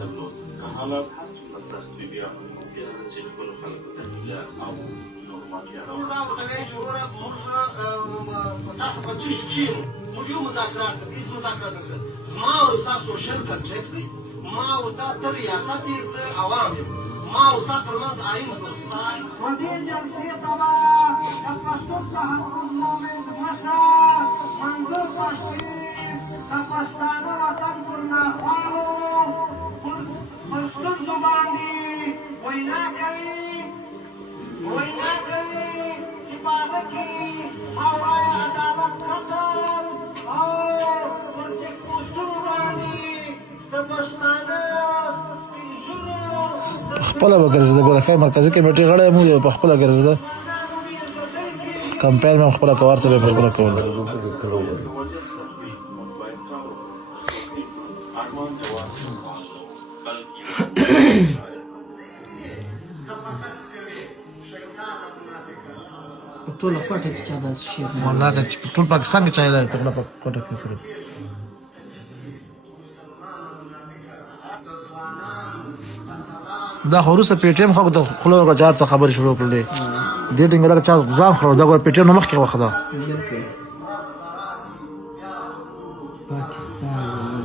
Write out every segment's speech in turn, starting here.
درلود که حالات هر څومره سخت وي بیا هم ممکنه ده چې خپلو خلکو ته هیله او نور مالیات دا ورته وایي چې وروره موږ تاسو په څه شو کښېنو موږ یو مذاکرات کوو هېڅ مذاکرات نشته زما او ستاسو شل کنټرکټ دی ما او تا ته ریاست یې زه عوام یم ما او ستا تر منځ آیین درست و دې جلسې ته به د پښتون تحفظ مومند مشر منظور پښتین د پښتانه وطن پر ناخوالو پر ستونزو باندې وینا کوي چې په هغه کې خاورای عدالت قتل او پر چیکپوسټونو باندې د پښتانه خپله به ګرځېده ګوره ښایي مرکزي کمیټې غړی مو په خپله ګرځېده کمپاین مې هم خپله کوه هر څه به یې په خپله کول وضعیت سخت وي موږ باید کار وکړو ارمان یوازې بلکې په ټوله کوټه کې چا داسې شعر نه والله که چې په ټول پاکستان کې چا یې تکړه په کوټه کې صرف دا خو وروسته پې ټي ایم خلکو ته خوله ورکړه څه خبرې شروع کړلې دې ټینګېدل چا ځان خړو دا ګوره پې ټي ایم نه مخکې وخت ده بلکل پاکستان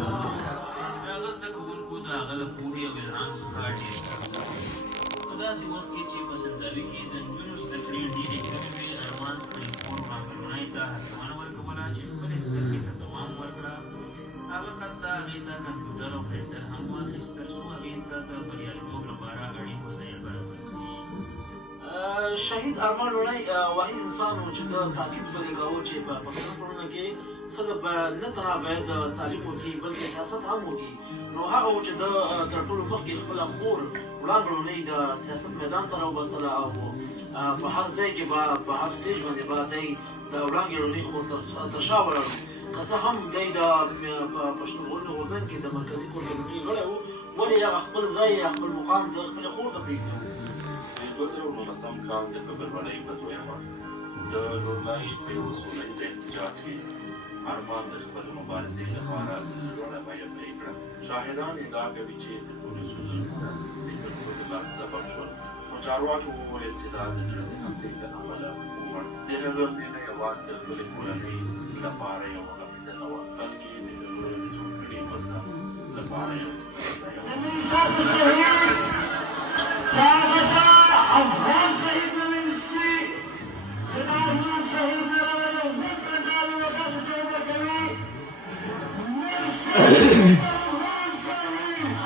هغه زده کوونکو د هغه له پوهې او الهام څخه ډېر کار واخیست. په داسې وخت کې چې په سنځاوي کې د نجونو زده کړې ډېرې کمې وې، ارمان خپل کور ماښامنۍ ته هڅونه ورکوله چې خپلې زده کړې ته دوام ورکړه. هغه حتی هغې ته کمپیوټر او پرنټر هم واخیست تر څو هغې ته د بریالیتوب لپاره اړین وسایل برابر کړي. شهید ارمان لوڼی واحد انسان و چې ده تاکید به یې کاوه چې په پښتنو ټولنه کې ښځه نه تنها باید تعلیم وکړي بلکې سیاست هم وکړي. نو هغه و چې ده تر ټولو مخکې خپله خور وړانګه لوڼۍ د سیاست میدان ته راوبستله او په هر ځای کې به په هر سټیج باندې به دی د وړانګې لوڼۍ خور تر شا ولاړ. که څه هم دی د پښتونخوا غورځنګ کې د مرکزي کور کمیټې غړی و، ولې هغه خپل ځای یا خپل مقام د خپلې خور ته پرېږدي. د 2019 کال د فبرورۍ په 2مه د لومړۍ په یو سولیز احتجاج کې ارمان د خپلې مبارزې لپاره لوړه بیه پرې کړه. شاهدان ادعا کوي چې د پولیسو ظلمونه د خلکو د لاس سبب شول، نو چارواکو وویل چې دا د زړه د حملې له امله ومړ. د هغه مینه یوازې د خپلې کورنۍ لپاره یو محافظه نه وه، بلکې د هغه د جوړ کړي وطن لپاره یو ستره افغان شهید نویسي چې دا افغان شهید نه راغلی او موږ ته دا یوه داسې جوړه کوي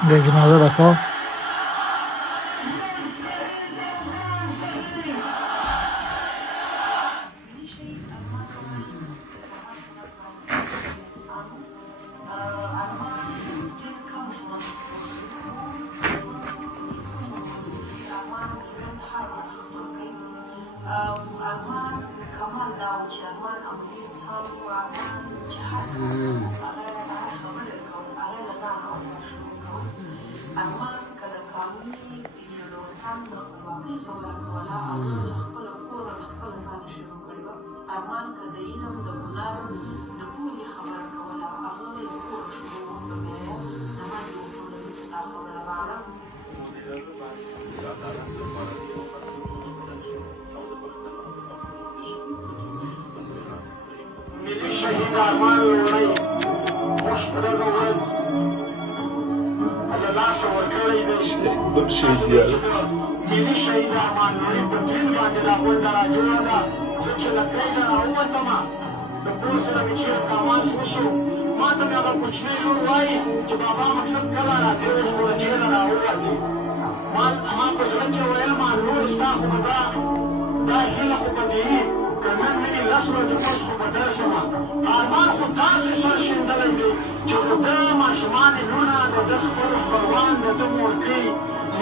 بیا جنازه ده ښه شهید ارمان لوڼی موږ په دغه ورځ له لاسه ورکړی دی. ملي شهید ارمان لوڼي په دین باندې دا غونډه راجوړه ده. زه چې له کلیه راووتمه د کور سره مې چېرته تماس وشو، ما ته مې هغه کوچنۍ لور وایي چې بابا مقصد کله راځې اوس خو له جېله راووتې. ما په زړه کې ویل ما لور ستا خو به دا هیله خو به دې وي که نن نه وي 10 ورځې پس خو به درشمه. ارمان خو داسې سر شیندلی دی چې د ده ماشومان لونه د ده خپل خپلوان د ده مورکۍ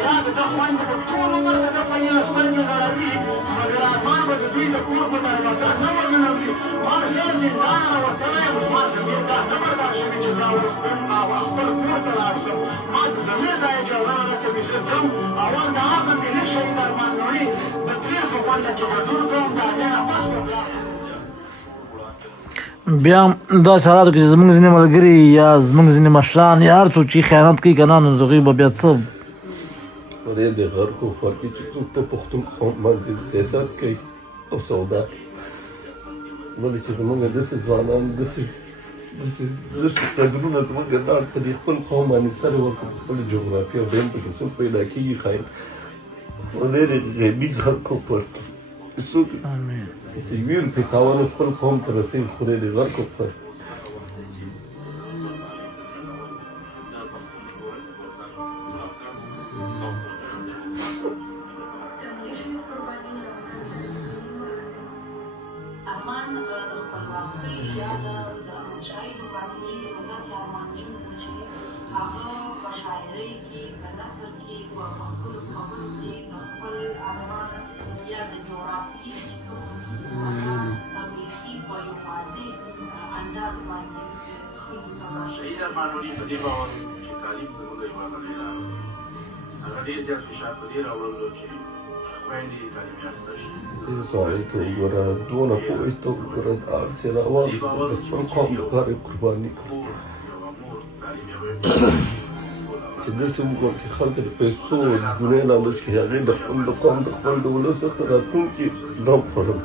یا د ده خویندې به ټول عمر د ده په هیله سترګې غړوي، مګر ارمان به د دوی د کور په دروازه نه به ننوځي. ما زه زندان راوتلی یم، زما ضمیر دا نه برداشت شوي چې زه اوس خپل کور ته لاړ شم. ما د ضمیر دا اجازه نه ده چې زه ځم اول د هغه ملي شهید ارمان لوڼي د پرېکړې غونډه کې ګډون کوم، د هغې نه پس به بیا هم دا حالاتو کې زمونږ ځینې ملګري یا زمونږ ځینې مشران یا هر څوک چې خیانت کوي که نه نو د هغوی به بیا څه ورې د غر کفار کې چې څوک په پښتون قوم باندې سیاست کوي او سودا ولې چې زمونږ داسې ځوانان داسې قدرونه زمونږ لاړ په دې خپل قوم باندې سر ورکړو په خپله جغرافیه او دین پکې څوک پیدا کېږي خیر ولې د غیبي غر کفار کې څوک چې ویر په تاوان خپل قوم ته رسېږي خدای دې غر کفار شهید ارمان لوڼي په دې باور چې تعلیم زموږ یوه غني لاره ده. هغه ډېر زیات فشار په دې راوړلو چې خویندې تعلیم یافته شي. سړی ته وګوره دونه پوهې ته وګوره د هر څه نه واخلي د خپل قوم لپاره یې قرباني کړي چې داسې وګوره چې خلک د پیسو دنیا لالچ کې هغې د خپل قوم د خپل د ولس څخه راتلونکي دم خورم